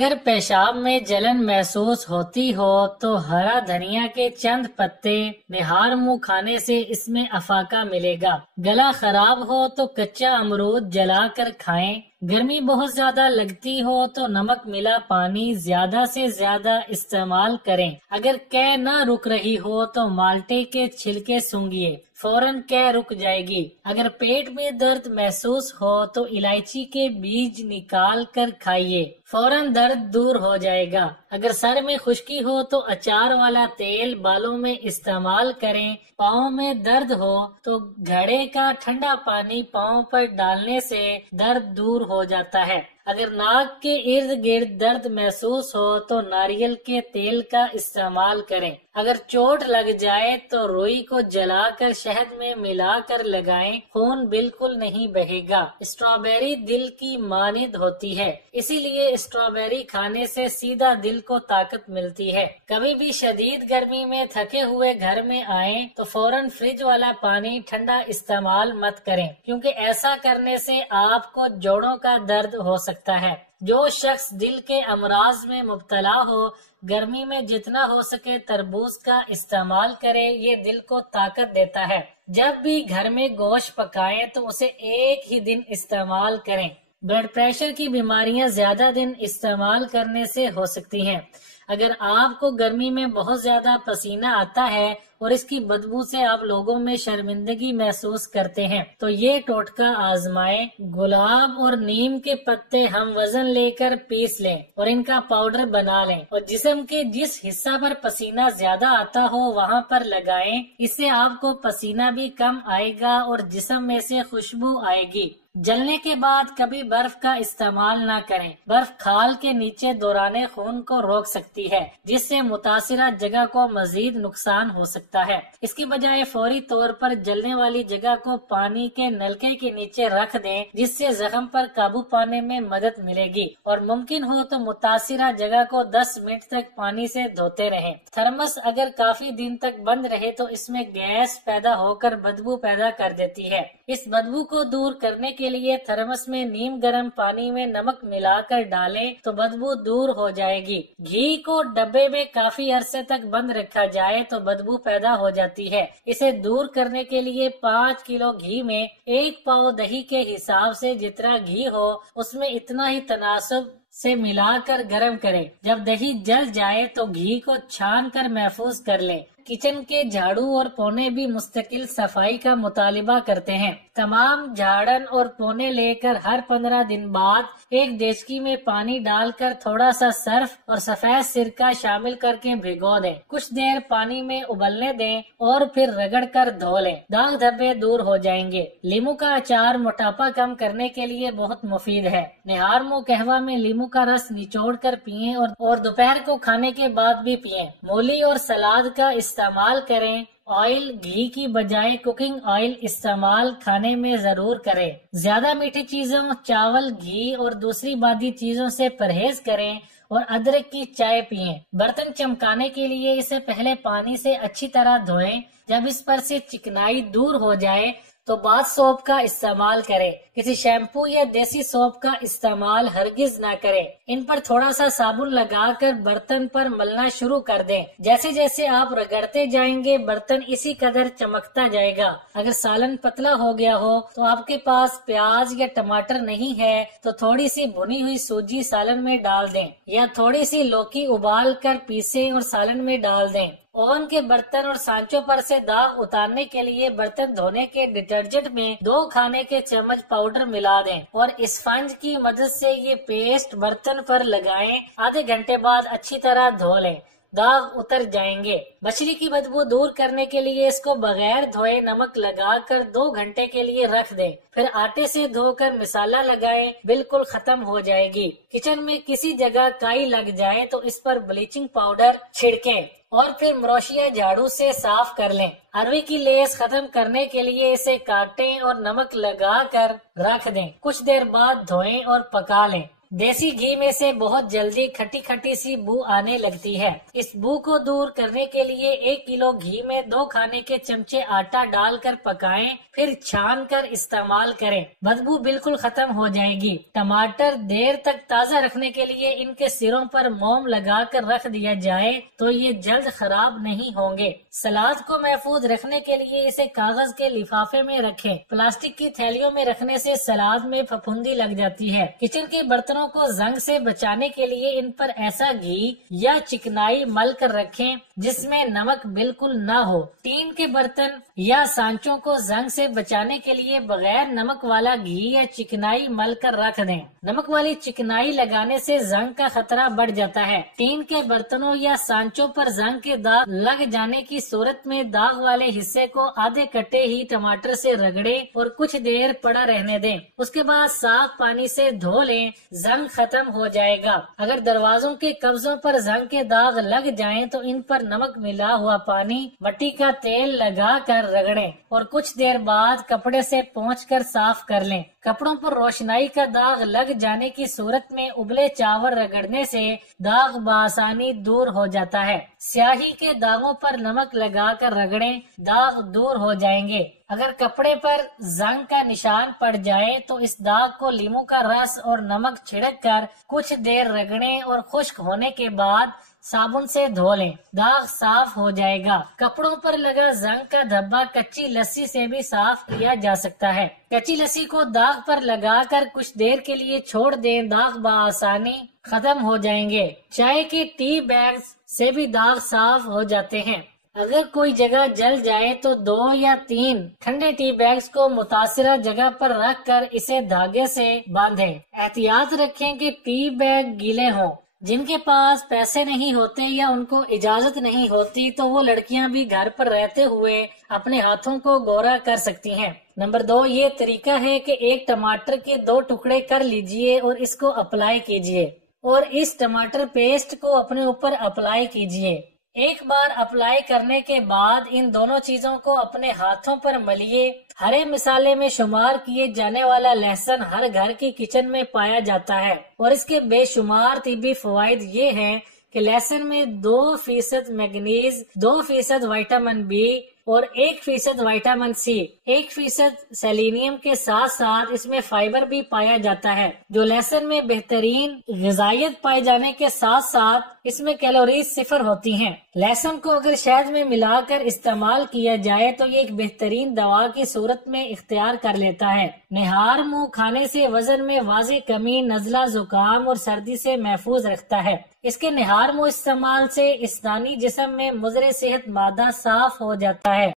अगर पेशाब में जलन महसूस होती हो तो हरा धनिया के चंद पत्ते निहार मुंह खाने से इसमें अफाका मिलेगा। गला खराब हो तो कच्चा अमरूद जलाकर खाएं। गर्मी बहुत ज्यादा लगती हो तो नमक मिला पानी ज्यादा से ज्यादा इस्तेमाल करें। अगर कै न रुक रही हो तो माल्टे के छिलके सूंघिए, फौरन कै रुक जाएगी। अगर पेट में दर्द महसूस हो तो इलायची के बीज निकाल कर खाइए, फौरन दर्द दूर हो जाएगा। अगर सर में खुश्की हो तो अचार वाला तेल बालों में इस्तेमाल करें। पाँव में दर्द हो तो घड़े का ठंडा पानी पाँव पर डालने से दर्द दूर हो जाता है। अगर नाक के इर्द गिर्द दर्द महसूस हो तो नारियल के तेल का इस्तेमाल करें। अगर चोट लग जाए तो रुई को जलाकर शहद में मिलाकर लगाएं, खून बिल्कुल नहीं बहेगा। स्ट्रॉबेरी दिल की मानिंद होती है, इसीलिए स्ट्रॉबेरी खाने से सीधा दिल को ताकत मिलती है। कभी भी शदीद गर्मी में थके हुए घर में आए तो फौरन फ्रिज वाला पानी ठंडा इस्तेमाल मत करें, क्योंकि ऐसा करने से आपको जोड़ों का दर्द हो सकता है। जो शख्स दिल के अमराज में मुब्तला हो, गर्मी में जितना हो सके तरबूज का इस्तेमाल करे, ये दिल को ताकत देता है। जब भी घर में गोश्त पकाएं तो उसे एक ही दिन इस्तेमाल करें। ब्लड प्रेशर की बीमारियां ज्यादा दिन इस्तेमाल करने से हो सकती हैं। अगर आपको गर्मी में बहुत ज्यादा पसीना आता है और इसकी बदबू से आप लोगों में शर्मिंदगी महसूस करते हैं तो ये टोटका आजमाएं। गुलाब और नीम के पत्ते हम वजन लेकर पीस लें और इनका पाउडर बना लें और जिस्म के जिस हिस्सा पर पसीना ज्यादा आता हो वहाँ पर लगाएं। इससे आपको पसीना भी कम आएगा और जिस्म में से खुशबू आएगी। जलने के बाद कभी बर्फ का इस्तेमाल न करें। बर्फ खाल के नीचे दौराने खून को रोक सकती है, जिससे मुतासिरा जगह को मजीद नुकसान हो सकता है। इसकी बजाय फौरी तौर पर जलने वाली जगह को पानी के नलके के नीचे रख दें, जिससे जख्म पर काबू पाने में मदद मिलेगी। और मुमकिन हो तो मुतासिरा जगह को 10 मिनट तक पानी से धोते रहें। थर्मस अगर काफी दिन तक बंद रहे तो इसमें गैस पैदा होकर बदबू पैदा कर देती है। इस बदबू को दूर करने के लिए थर्मस में नीम गर्म पानी में नमक मिलाकर डालें तो बदबू दूर हो जाएगी। घी को डब्बे में काफी अरसे तक बंद रखा जाए तो बदबू पैदा हो जाती है। इसे दूर करने के लिए 5 किलो घी में 1 पाव दही के हिसाब से जितना घी हो उसमें इतना ही तनासब से मिलाकर गरम करें। जब दही जल जाए तो घी को छान कर महफूज कर लें। किचन के झाड़ू और पोने भी मुस्तकिल सफाई का मुतालिबा करते हैं। तमाम झाड़न और पोने लेकर हर 15 दिन बाद एक देचकी में पानी डालकर थोड़ा सा सर्फ और सफेद सिरका शामिल करके भिगो दें। कुछ देर पानी में उबलने दें और फिर रगड़ कर धो लें। दाग धब्बे दूर हो जाएंगे। लीमू का अचार मोटापा कम करने के लिए बहुत मुफीद है। निहार मुंह कहवा में लीमू का रस निचोड़ कर पिए और दोपहर को खाने के बाद भी पिए। मूली और सलाद का इस्तेमाल करें। ऑयल घी की बजाय कुकिंग ऑयल इस्तेमाल खाने में जरूर करें। ज्यादा मीठी चीजों, चावल, घी और दूसरी बादी चीजों से परहेज करें और अदरक की चाय पिएं। बर्तन चमकाने के लिए इसे पहले पानी से अच्छी तरह धोएं। जब इस पर से चिकनाई दूर हो जाए तो बाथ सोप का इस्तेमाल करें। किसी शैम्पू या देसी सोप का इस्तेमाल हरगिज न करें। इन पर थोड़ा सा साबुन लगाकर बर्तन पर मलना शुरू कर दें। जैसे जैसे आप रगड़ते जाएंगे बर्तन इसी कदर चमकता जाएगा। अगर सालन पतला हो गया हो तो आपके पास प्याज या टमाटर नहीं है तो थोड़ी सी भुनी हुई सूजी सालन में डाल दें या थोड़ी सी लौकी उबाल कर पीसें और सालन में डाल दें। ओवन के बर्तन और सांचों पर से दाग उतारने के लिए बर्तन धोने के डिटर्जेंट में 2 खाने के चम्मच पाउडर मिला दें और स्पंज की मदद से ये पेस्ट बर्तन पर लगाएं। आधे घंटे बाद अच्छी तरह धो लें, दाग उतर जाएंगे। मछली की बदबू दूर करने के लिए इसको बगैर धोए नमक लगाकर 2 घंटे के लिए रख दें। फिर आटे से धोकर मसाला लगाएं, बिल्कुल खत्म हो जाएगी। किचन में किसी जगह काई लग जाए तो इस पर ब्लीचिंग पाउडर छिड़कें और फिर मरोशिया झाड़ू से साफ कर लें। अरवी की लेस खत्म करने के लिए इसे काटें और नमक लगा कर रख दें। कुछ देर बाद धोएं और पका लें। دیسی گھی میں سے بہت جلدی کھٹی کھٹی سی بو آنے لگتی ہے۔ اس بو کو دور کرنے کے لیے 1 کلو گھی میں 2 کھانے کے چمچے آٹا ڈال کر پکائیں، پھر چھان کر استعمال کریں، بدبو بالکل ختم ہو جائے گی۔ ٹماٹر دیر تک تازہ رکھنے کے لیے ان کے سروں پر موم لگا کر رکھ دیا جائے تو یہ جلد خراب نہیں ہوں گے۔ سلاد کو محفوظ رکھنے کے لیے اسے کاغذ کے لفافے میں رکھیں۔ پلاسٹک کی تھیلیوں میں رکھنے سے سلاد میں پھپھوندی لگ جاتی ہے۔ کچن کے برتنوں کو زنگ سے بچانے کے لیے ان پر ایسا گھی یا چکنائی مل کر رکھیں جس میں نمک بالکل نہ ہو۔ ٹین کے برتن یا سانچوں کو زنگ سے بچانے کے لیے بغیر نمک والا گھی یا چکنائی مل کر رکھ دیں۔ نمک والی چکنائی لگانے سے زنگ کا خطرہ بڑھ جاتا ہے۔ ٹین کے برتنوں یا سانچوں پر زنگ کے داغ لگ جانے کی صورت میں داغ والے حصے کو آدھے کٹے ہی ٹماٹر سے رگڑے اور کچھ دیر پڑا رہنے دیں۔ اس کے بعد صاف پانی سے دھو لیں، زنگ ختم ہو جائے گا۔ اگر دروازوں کے قبضوں پر زنگ کے داغ لگ جائیں تو ان پر نمک ملا ہوا پانی، مٹی کا تیل لگا کر رگڑیں اور کچھ دیر بعد کپڑے سے پونچھ کر صاف کر لیں۔ کپڑوں پر روشنائی کا داغ لگ جانے کی صورت میں ابلے چاول رگڑنے سے داغ بآسانی دور ہو جاتا ہے۔ سیاہی کے داغوں پر نمک لگا کر رگڑیں، داغ دور ہو جائیں گے۔ اگر کپڑے پر زنگ کا نشان پڑ جائے تو اس داغ کو لیموں کا رس اور نمک چھڑک کر کچھ دیر رگڑیں اور خشک ہونے کے بعد صابن سے دھو لیں، داغ صاف ہو جائے گا۔ کپڑوں پر لگا زنگ کا دھبا کچی لسی سے بھی صاف کیا جا سکتا ہے۔ کچی لسی کو داغ پر لگا کر کچھ دیر کے لیے چھوڑ دیں، داغ بآسانی ختم ہو جائیں گے۔ چائے کے ٹی بیگز سے بھی داغ صاف ہو جاتے ہیں۔ اگر کوئی جگہ جل جائے تو 2 یا 3 ٹھنڈے ٹی بیگز کو متاثرہ جگہ پر رکھ کر اسے دھاگے سے باندھیں۔ احتیاط رکھیں کہ ٹی بیگ گیلے ہوں۔ جن کے پاس پیسے نہیں ہوتے یا ان کو اجازت نہیں ہوتی تو وہ لڑکیاں بھی گھر پر رہتے ہوئے اپنے ہاتھوں کو گورا کر سکتی ہیں۔ نمبر 2، یہ طریقہ ہے کہ 1 ٹماٹر کے 2 ٹکڑے کر لیجئے اور اس کو اپلائی کیجئے اور اس ٹماٹر پیسٹ کو اپنے اوپر اپلائی کیجئے۔ ایک بار اپلائی کرنے کے بعد ان دونوں چیزوں کو اپنے ہاتھوں پر ملیے۔ ہرے مسالے میں شمار کیے جانے والا لہسن ہر گھر کی کچن میں پایا جاتا ہے اور اس کے بے شمار طبی فوائد یہ ہیں کہ لہسن میں 2% مینگنیز، 2% وٹامن بی اور 1% وٹامن سی، 1% سیلینیم کے ساتھ ساتھ اس میں فائبر بھی پایا جاتا ہے جو لہسن میں بہترین غذائیت پائے جانے کے ساتھ ساتھ اس میں کیلوریز 0 ہوتی ہیں۔ لہسن کو اگر شہد میں ملا کر استعمال کیا جائے تو یہ ایک بہترین دوا کی صورت میں اختیار کر لیتا ہے۔ نہار منہ کھانے سے وزن میں واضح کمی، نزلہ، زکام اور سردی سے محفوظ رکھتا ہے۔ اس کے نہار منہ استعمال سے انسانی جسم میں مضر صحت مادہ صاف ہو جاتا ہے۔